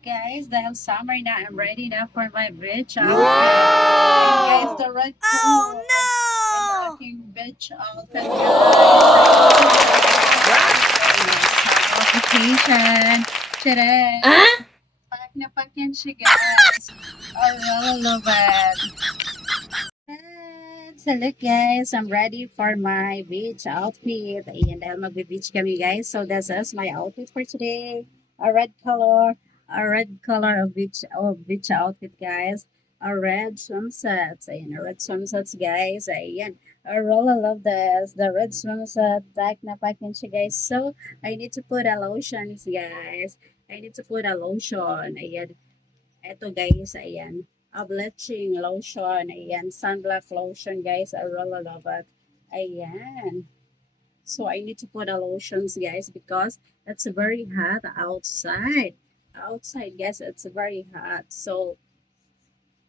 guys, dahil summer na, I'm ready na for my beach outfit. And guys, the red color. Ang aking beach outfit, guys. Application. Tere. Pack na pack yan siya, guys. I really love it. So look guys, I'm ready for my beach outfit. Ayan, dahil magbe-beach kami guys. So this is my outfit for today. A red color of beach outfit guys. A red swimsuit. Ayan, a red swimsuits guys. Ayan, I really love this. The red swimsuit. Pack na pack yan siya guys. So I need to put a lotion guys. I need to put a lotion. Ayan. Eto guys, ayan. A bleaching lotion. Ayan. Sunblock lotion guys. I really love it. Ayan. So I need to put a lotions guys because it's very hot outside. Outside guys, it's very hot. So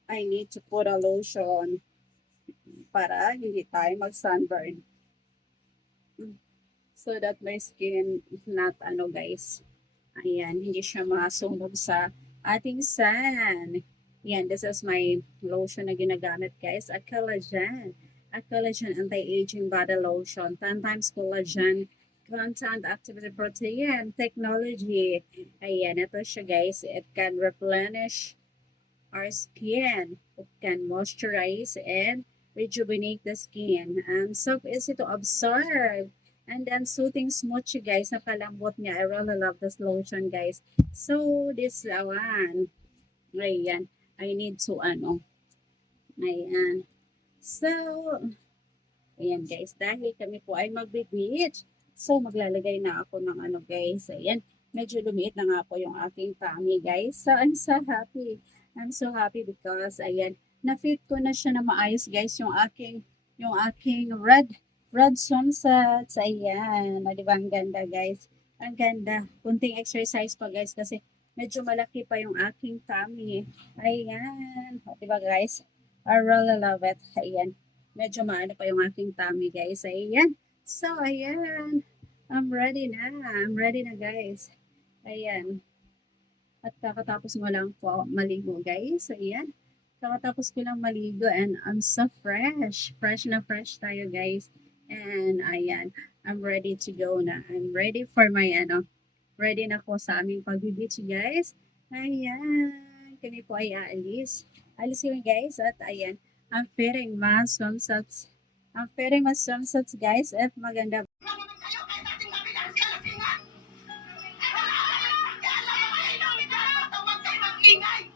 I need to put a lotion para hindi tayo mag-sunburn. So that my skin is not ano guys. Ayan, hindi siya masunog sa ating sun. Yan, this is my lotion na ginagamit guys. A collagen. A collagen anti-aging body lotion. 10 times collagen content activity protein technology. Ayan, ito siya guys. It can replenish our skin. It can moisturize and rejuvenate the skin. And so easy to absorb. And then soothing smooth siya guys. Napalambot niya. I really love this lotion guys. So this one. Ayan. I need to ano. Ayan. So, ayan guys. Dahil kami po ay magbe-beach. So maglalagay na ako ng ano guys. Ayan. Medyo lumiit na nga po yung aking tummy guys. So I'm so happy. I'm so happy because ayan. Na-fit ko na siya na maayos guys yung aking red swimsuits. Ayan. O, diba ang ganda guys? Ang ganda. Kunting exercise pa guys kasi medyo malaki pa yung aking tummy. Ayan. O, diba guys? I really love it. Ayan. Medyo maano pa yung aking tummy guys. Ayan. So, ayan. I'm ready na. I'm ready na guys. Ayan. At kakatapos mo lang po maligo guys. Ayan. Kakatapos ko lang maligo and I'm so fresh. Fresh na fresh tayo guys. And ayan. I'm ready to go na. I'm ready for my ano. Ready na ko sa aming pag-beach guys. Ayan. Kami po ay aalis. Alis kami guys. At ayan. I'm fitting my swimsuits. I'm fitting my swimsuits guys. At maganda. Ingay!